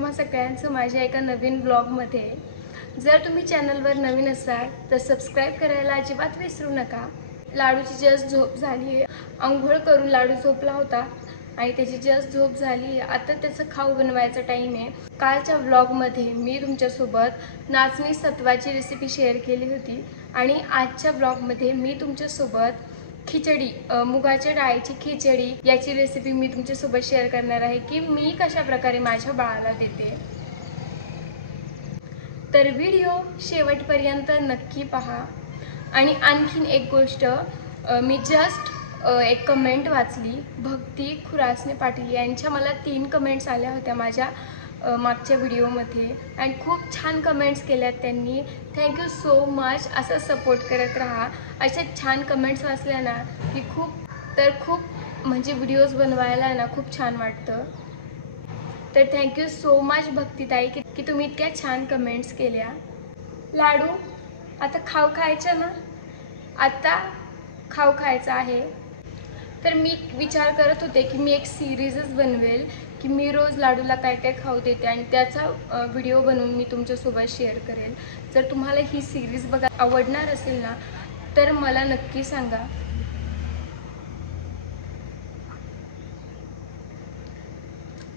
तुम्हा सगळ्यांचं माझ्या एका नवीन ब्लॉगमध्ये। जर तुम्ही चॅनलवर नवीन असाल तर सबस्क्राइब करायला अजिबात विसरू नका। लाडूची जस्ट झोप झाली, अंघोळ करून लाडू झोपला होता आणि त्याची जस्ट झोप झाली। आता त्याचं खाऊ बनवायचा टाइम आहे। कालच्या ब्लॉगमध्ये मी तुमच्यासोबत नाचणी सत्वाची रेसिपी शेअर केली होती आणि आजच्या ब्लॉगमध्ये मी तुमच्यासोबत खिचडी, मुगाच्या डाळीची खिचडी याची रेसिपी मी तुमच्यासोबत शेअर करणार आहे की मी कशा प्रकारे माझ्या बाळाला देते। तर व्हिडिओ शेवटपर्यंत नक्की पहा। आणि आणखीन एक गोष्ट, मी जस्ट एक कमेंट वाचली, भक्ती खुरासने पाटील यांच्या मला 3 कमेंट्स आल्या होत्या माझ्या मागच्या व्हिडिओमध्ये आणि खूप छान कमेंट्स केल्यात त्यांनी। Thank you so much. असं सपोर्ट करत राहा। अशा छान कमेंट्स वाचल्या ना की खूप म्हणजे व्हिडिओज बनवायला ना खूप छान वाटतं। तर थँक्यू सो मच भक्तीताई की तुम्ही इतक्या छान कमेंट्स केल्या। लाडू आता खाऊ खायचं ना, आता खाऊ खायचा आहे। तर मी विचार करत होते की मी एक सिरीजच बनवेल की मी रोज लाडूला काय काय खाऊ देते आणि त्याचा व्हिडिओ बनवून मी तुमच्यासोबत शेअर करेल। जर तुम्हाला ही सिरीज बघायला आवडणार असेल ना तर मला नक्की सांगा।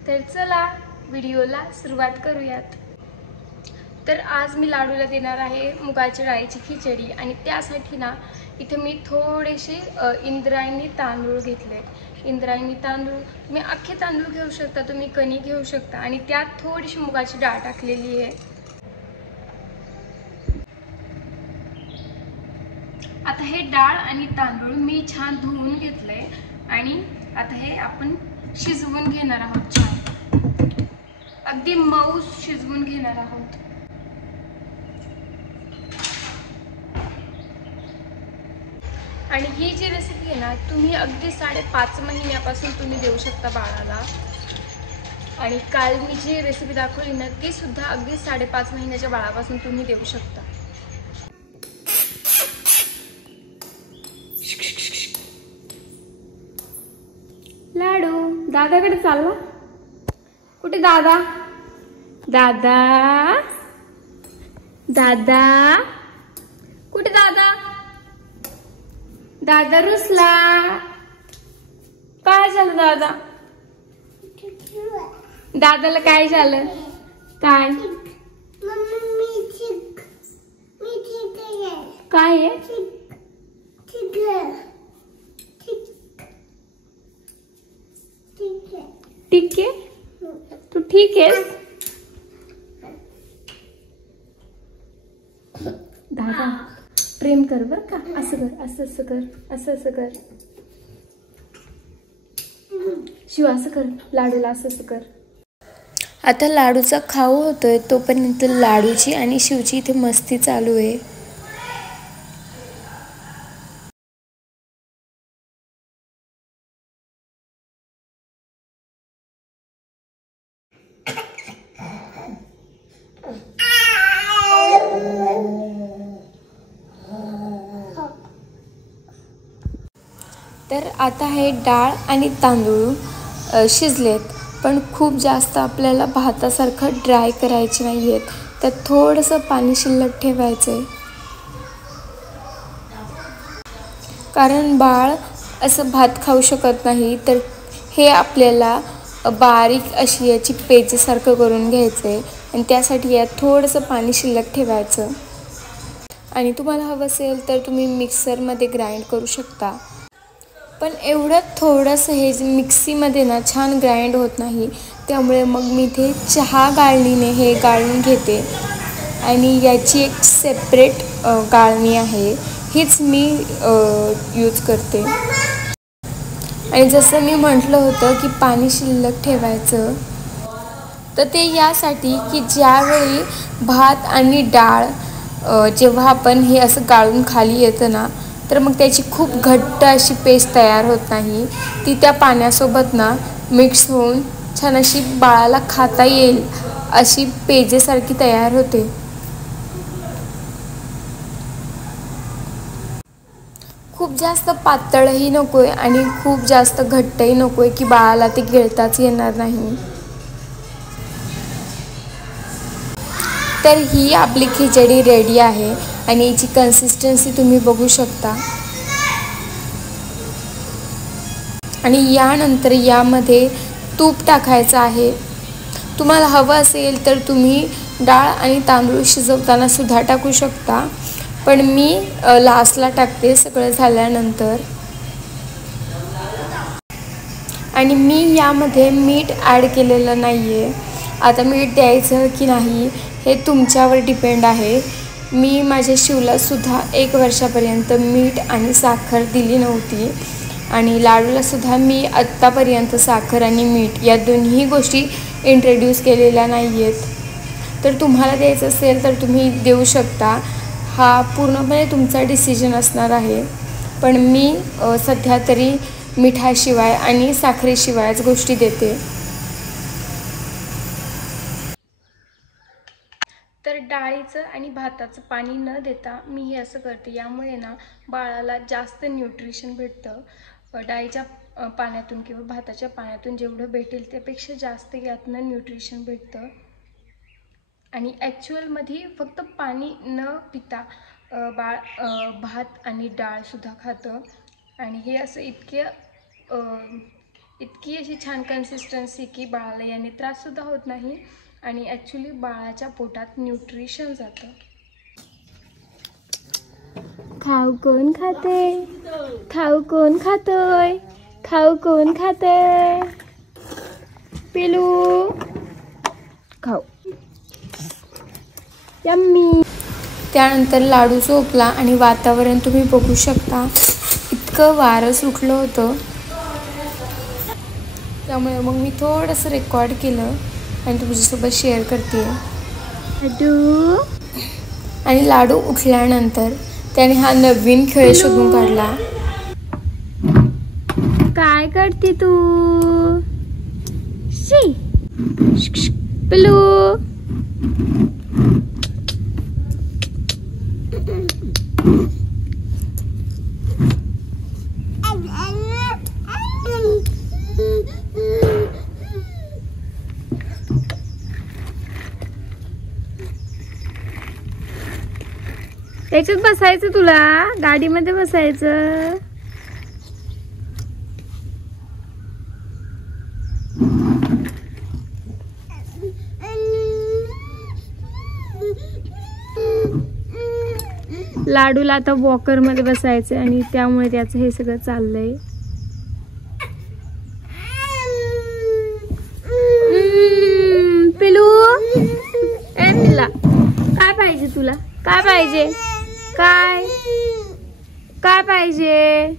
तर चला व्हिडिओला सुरुवात करूयात। तर आज मी लाडूला देणार आहे मुगाच्या डाळीची खिचडी आणि त्यासाठी ना इथे मी थोडेसे इंद्रायणी तांदूळ घेतले। इंद्रायणी तांदूळ तुम्ही अख्खे तांदूळ घेऊ शकता, तुम्ही कणी घेऊ शकता आणि त्यात थोडीशी मुगाची डाळ टाकलेली आहे। आता हे डाळ आणि तांदूळ मी छान धुवून घेतलंय आणि आता हे आपण शिजवून घेणार आहोत। छान अगदी मऊ शिजवून घेणार आहोत। आणि ही जी रेसिपी आहे ना तुम्ही अगदी 5.5 महिन्यापासून तुम्ही देऊ शकता बाळाला। आणि काल मी जी रेसिपी दाखवली ना ती सुद्धा अगदी 5.5 महिन्याच्या बाळापासून तुम्ही देऊ शकता। लाडू दादाकडे चालवा। कुठे दादा? दादा दादा कुठे दादा? दादा रुसला। काय झालं दादा? दादाला काय झालं? काय काय आहे? ठीक आहे, तू ठीक आहेस? दादा प्रेम कर बर का, असं कर, असं कर, असं कर शिव, असं कर लाडूला, असं कर। आता लाडूचा खाऊ होतोय तोपर्यंत लाडूची आणि शिवची इथे मस्ती चालू आहे। तर आता हे डाळ आणि तांदूळ शिजलेत, पण खूप जास्त आपल्याला भातासारखं ड्राय करायचे नाही आहेत, तर थोडंसं पाणी शिल्लक ठेवायचं आहे। कारण बाळ असं भात खाऊ शकत नाही, तर हे आपल्याला बारीक अशी याची पेजेसारखं करून घ्यायचं आहे आणि त्यासाठी यात थोडंसं पाणी शिल्लक ठेवायचं। आणि तुम्हाला हवं असेल तर तुम्ही मिक्सरमध्ये ग्राइंड करू शकता, पण एवढं थोडंसं हे मिक्सीमध्ये ना छान ग्राइंड होत नाही, त्यामुळे मग मी इथे चहा गाळणीने हे गाळून घेते आणि याची एक सेपरेट गाळणी आहे, हीच मी यूज करते। आणि जसं मी म्हटलं होतं की पाणी शिल्लक ठेवायचं, तर ते यासाठी की ज्यावेळी भात आणि डाळ जेव्हा आपण हे असं गाळून खाली येतं ना तर मग त्याची खूप घट्ट अशी पेस्ट तयार होत नाही, ती त्या पाण्यासोबत ना मिक्स होऊन छान अशी बाळाला खाता येईल अशी पेजेसारखी तयार होते। खूप जास्त पातळही नकोय आणि खूप जास्त घट्टही नकोय की बाळाला ते गिळताच येणार नाही। तर ही आपली खिचडी रेडी आहे आणि याची कन्सिस्टन्सी तुम्ही बघू शकता। आणि यानंतर यामध्ये तूप टाकायचं आहे। तुम्हाला हवं असेल तर तुम्ही डाळ आणि तांदूळ शिजवताना सुद्धा टाकू शकता, पण मी लास्टला टाकते सगळं झाल्यानंतर। आणि मी यामध्ये मीठ ॲड केलेलं नाही आहे। आता मीठ द्यायचं की नाही हे तुमच्यावर डिपेंड आहे। मी माझ्या शिवलासुद्धा 1 वर्षापर्यंत मीठ आणि साखर दिली नव्हती आणि लाडूलासुद्धा मी आत्तापर्यंत साखर आणि मीठ या दोन्ही गोष्टी इंट्रोड्यूस केलेल्या नाही आहेत। तर तुम्हाला द्यायचं असेल तर तुम्ही देऊ शकता, हा पूर्णपणे तुमचा डिसिजन असणार आहे। पण मी सध्या तरी मिठाशिवाय आणि साखरेशिवायच गोष्टी देते। तर डाळीचं आणि भाताचं पाणी न देता मी हे असं करते, यामुळे ना बाळाला जास्त न्यूट्रिशन भेटतं। डाळीच्या पाण्यातून किंवा भाताच्या पाण्यातून जेवढं भेटेल त्यापेक्षा जास्त यातनं न्यूट्रिशन भेटतं। आणि ॲक्च्युअलमध्ये फक्त पाणी न पिता बाळ भात आणि डाळसुद्धा खातं आणि हे असं इतकी अशी छान कन्सिस्टन्सी की बाळाला याने त्राससुद्धा होत नाही आणि ॲक्च्युली बाळाच्या पोटात न्यूट्रिशन जातं। खाऊ कोण खाते? खाऊ कोण खातोय? खाऊ कोण खातंय? पिलू खाऊ यम्मी। त्यानंतर लाडू झोपला आणि वातावरण तुम्ही बघू शकता, इतकं वारं सुटलं होतं, त्यामुळे मग मी थोडंसं रेकॉर्ड केलं आणि तुमच्यासोबत शेअर करते। लाडू आणि लाडू उठल्यानंतर त्याने हा नवीन खेळ शोधून काढला। काय करते तू? पिलू त्याच्यात बसायचं, तुला गाडीमध्ये बसायचं। लाडूला आता वॉकर मध्ये बसायचं आणि त्यामुळे त्याचं हे सगळं चाललंय। पिलू तुला काय पाहिजे? तुला काय पाहिजे? काय काय पाहिजे?